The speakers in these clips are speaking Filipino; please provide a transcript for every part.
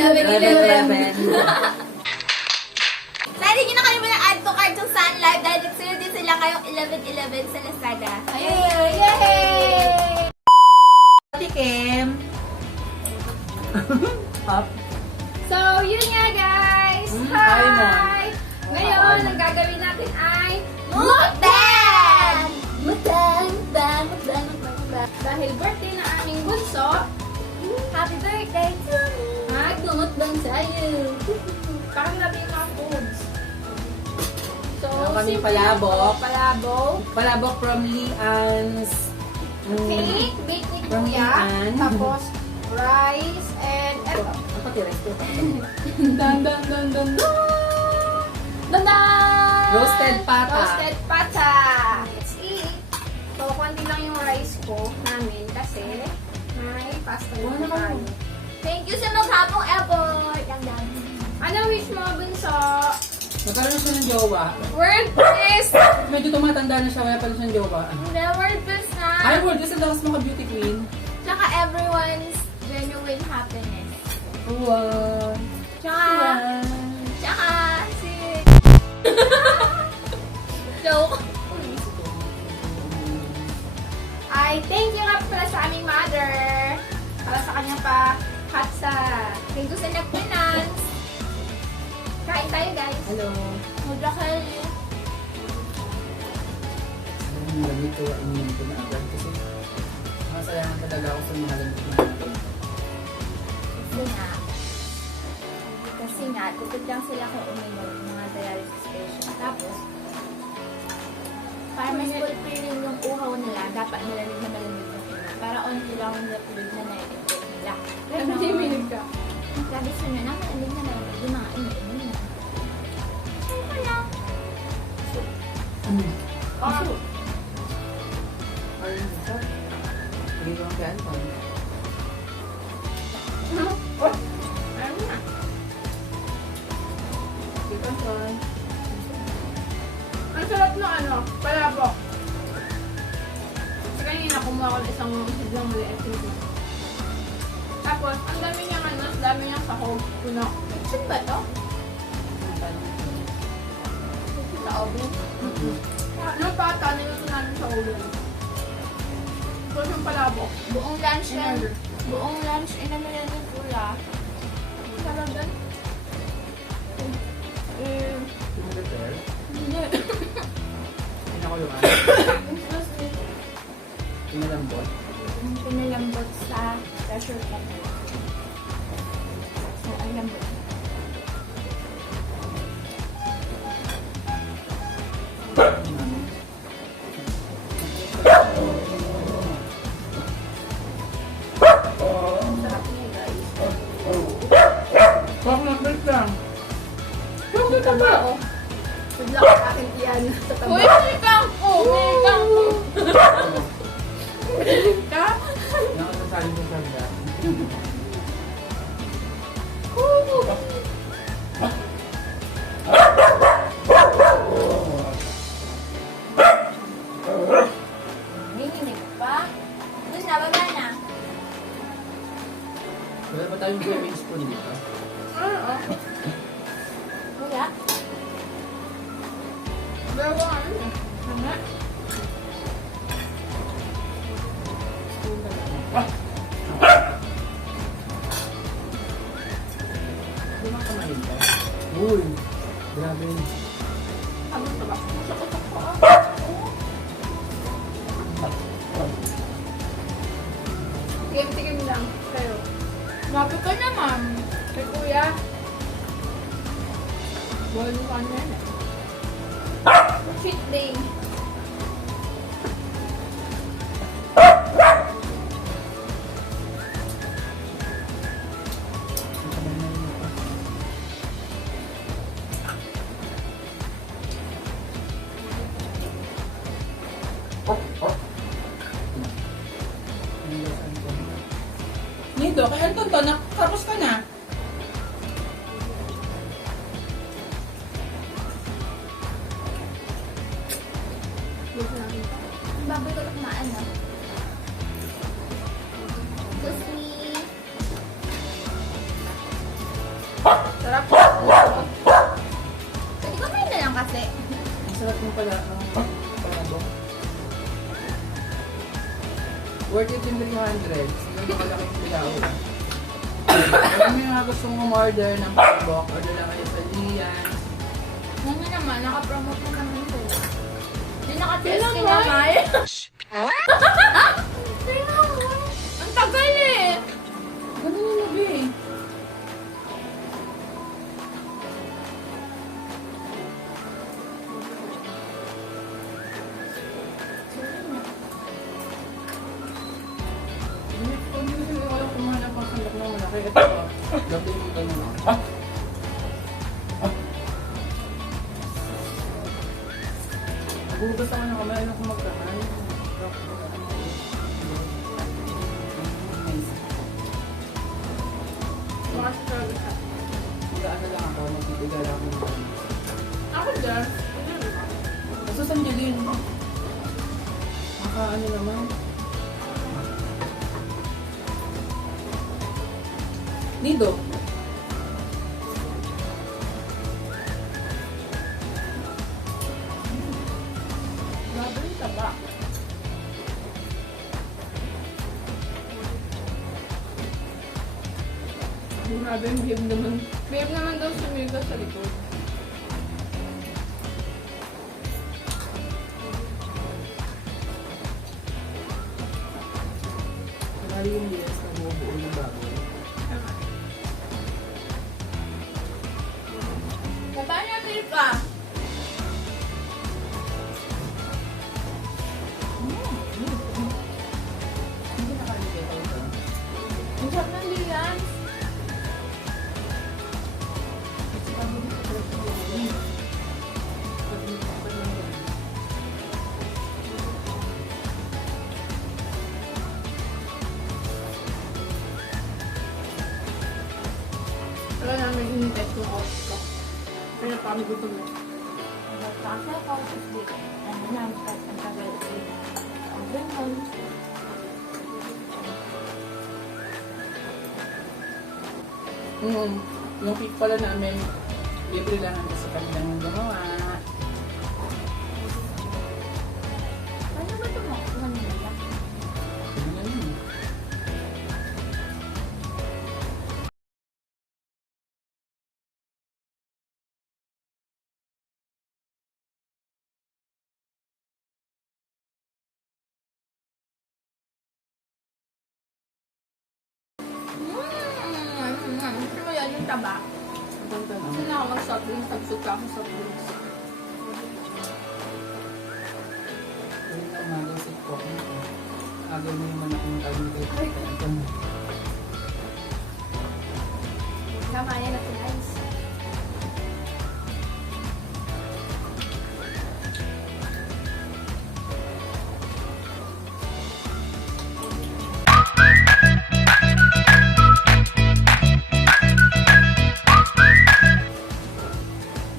11-11. Dahil hindi na kalimutan add to cart yung Sun Life dahil nagsunod din sila kayong 11-11 sa Lazada. Ayun! Yay! Tikim. Up. So, yun nga guys! Hi, Mom. Hi! Ngayon, ang gagawin natin ay mukbang! Mukbang! Mukbang! Mukbang! Mukbang! Dahil birthday na aming bunso, happy birthday to me! Magmumukbang sa'yo! Parang natin yung mga foods. So, Meron kami simple palabok. lang. Palabok. Palabok from Leanne's. Cake, bake ni From Kuya. Leanne. Tapos, rice, and eto. Ang patiras ko. Dun, dun, dun, dun, dun. Dun, dun! Roasted pata. Roasted pata. Let's eat. So, konti lang yung rice ko namin kasi may pasta na tayo. Thank you sa maghapong effort. Ang dami. Ano wish mo, Bunso? Nagkaroon na siya ng jowa. Word peace! Medyo tumatanda na siya, kaya pala siyang jowa. Hindi, word peace na. Ay, word, this is lakas mga beauty queen. Tsaka everyone's genuine happiness. Wow. Tsaka si... Joke. Ay, thank you nga pala sa aming mother. Para sa kanya pa hatsa. Thank you sa nag-finance. Kain tayo, guys. Hello. Mudra kayo. Ang lamig ko, ang lamig ko na agad kasi masayangan talaga ako sa mga lamig na agad. Kasi nga, tutod lang sila kung uminom ng mga dialysis patient. Tapos, para mas fulfilling yung uhaw nila, dapat malamig na malamig na sila. Para onti lang yung liquid na na-effect nila. Pero Nahimilig ka. sabi sa nyo na, malamig na malamig yung mga iniinom nila. Ano lang? Aso. Ayun, ito. Hindi ko ang kaya pa. Ano na? Ito pa. Ang sarap na ano, palabok. Kasi kanina kumuha ko ng isang sidlang maliit dito. Tapos, ang dami niyang ano, ang dami niyang sahog. Puno. Saan ba to? Sa oven? Ano pata, niluto namin sa oven. Tapos yung palabok. Buong lunch yan. Buong lunch, inamin na ni Kuya. Sarap doon. Pinag-repair? Hindi. Pinakuluan? Pinalambot? Pinalambot sa pressure cooker. So, ang lambot. Ang sarap niya, guys. Bakit nag-break lang? Bakit ka ba? Bigla ko akin iyan sa taba. Uy, kang po! Kang po! Ka? Nakasasali ko sa mga. Nanginig pa? Doon na, baba na. Wala ba tayong swimming spoon dito? Oo. Wala. Bawa ano eh. Ano? Spoon talaga. Di ba kamahin ka? Uy! Grabe. Ano ito ba? Masakot ko. Tigim-tigim lang. Pero, mabi ka naman. Kay Kuya. Bolo ka na yan eh. Cheat day. Nito, kay Anton to, nakapos ka na. Ang baboy ko takmaan na. Excuse me. Sarap. Pwede kumain na lang kasi. Ang sarap yung pala. Palado. Worth it yung 300. Yung makalaking pilaw. Kung may mga gustong umorder ng palabok, order lang kayo sa Lian. Ano naman, nakapromote na naman sila. Hindi naka-test ka naman. Ang tagal eh. Ganun yung labi eh. Kung hindi sila wala kumahanap ang sandok na malaki, ito labi yung ganun. Nagugas ako ng kamay na kumagkahan. Baka sa service ka. Mag-ano lang ako, magtitigal ako ng kamay. Ako dyan. Kaso sa Angeline, ano naman. Nido. Grabe yung taba. Grabe yung hib naman. Babe naman daw sumiga sa likod. Kunwari yung yes na bumubuo ng baboy. Baba niya, Milka. Hindi nakaligay ko ito. Ang sarap ng liyan. Kasi pag hindi ko pala ito. Wala namin in-test yung oats ko. Kaya parang gutom na. Kasi ako, ano na, ang tagal eh. Ang ganun. Yung cake pala namin, libre lang ang sa kanilang gumawa. Ano ba ito mo? Ano nila? Hindi na yun. Gusto mo yan yung taba? Punta na. Gusto na ako mag-soft drinks, subsut ka ako sa soft drinks. Ayun na, umaga si Cook. Agaw mo naman akong kalimutan. Ay, Ito. tama yan natin ice.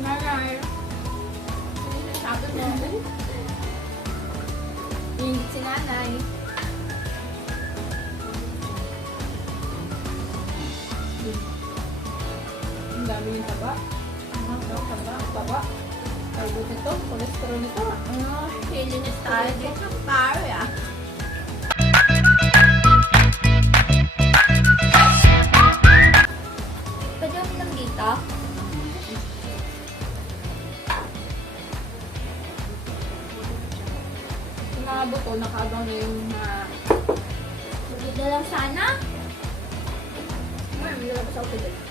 Nanay. Ano sabi mo? Ingit si nanay. Ang dami yung taba. Taba. Carbo nito, cholesterol nito. Hillinis tayo dito. Pare ah. Pwede ako lang dito? Yung mga buto, nakaagaw na yung Lugid na lang sana. May labas ako dito.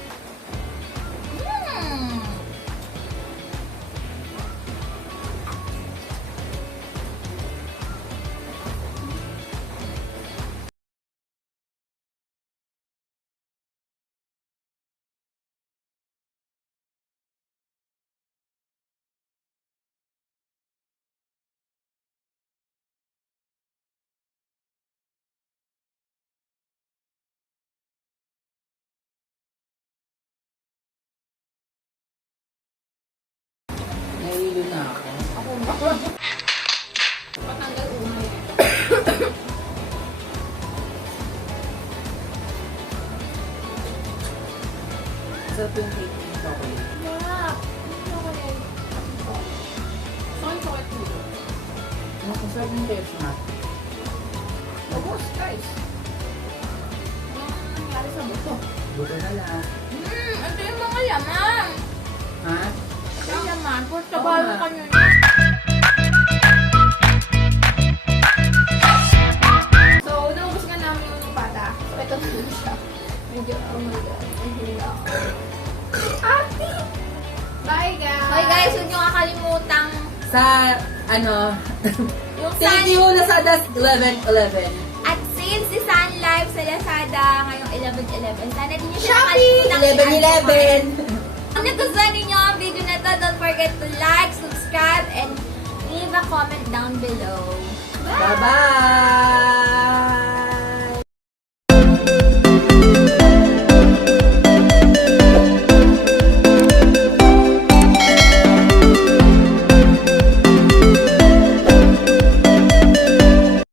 Nahihilo na ako. Ako. Patanggal umay. Masarap yung cake ng chocolate. Sarap. Chocolate. So, yung chocolate dito. Masarap yung cake nga. Ubus, guys. Ano nangyari sa buto? Buto na lang. Ito yung mga laman. Ha? Ito yung laman. Puro Oo tabalo nga. ka nyo na. So, naubos nga namin yung pata. So, ito na lang siya. Medyo, oh my God. Ang hila. Ate! Bye, guys! Bye, guys! Huwag nyo kakalimutang Sa, ano, yung thank you Lazada 11/11. at sale si Sun Life sa Lazada ngayong 11/11. Sana din nyo siya Shopee! nakalimutan 11/11. Kung nagustuhan ninyo ang video na to, don't forget to like, subscribe, and leave a comment down below. Bye-bye!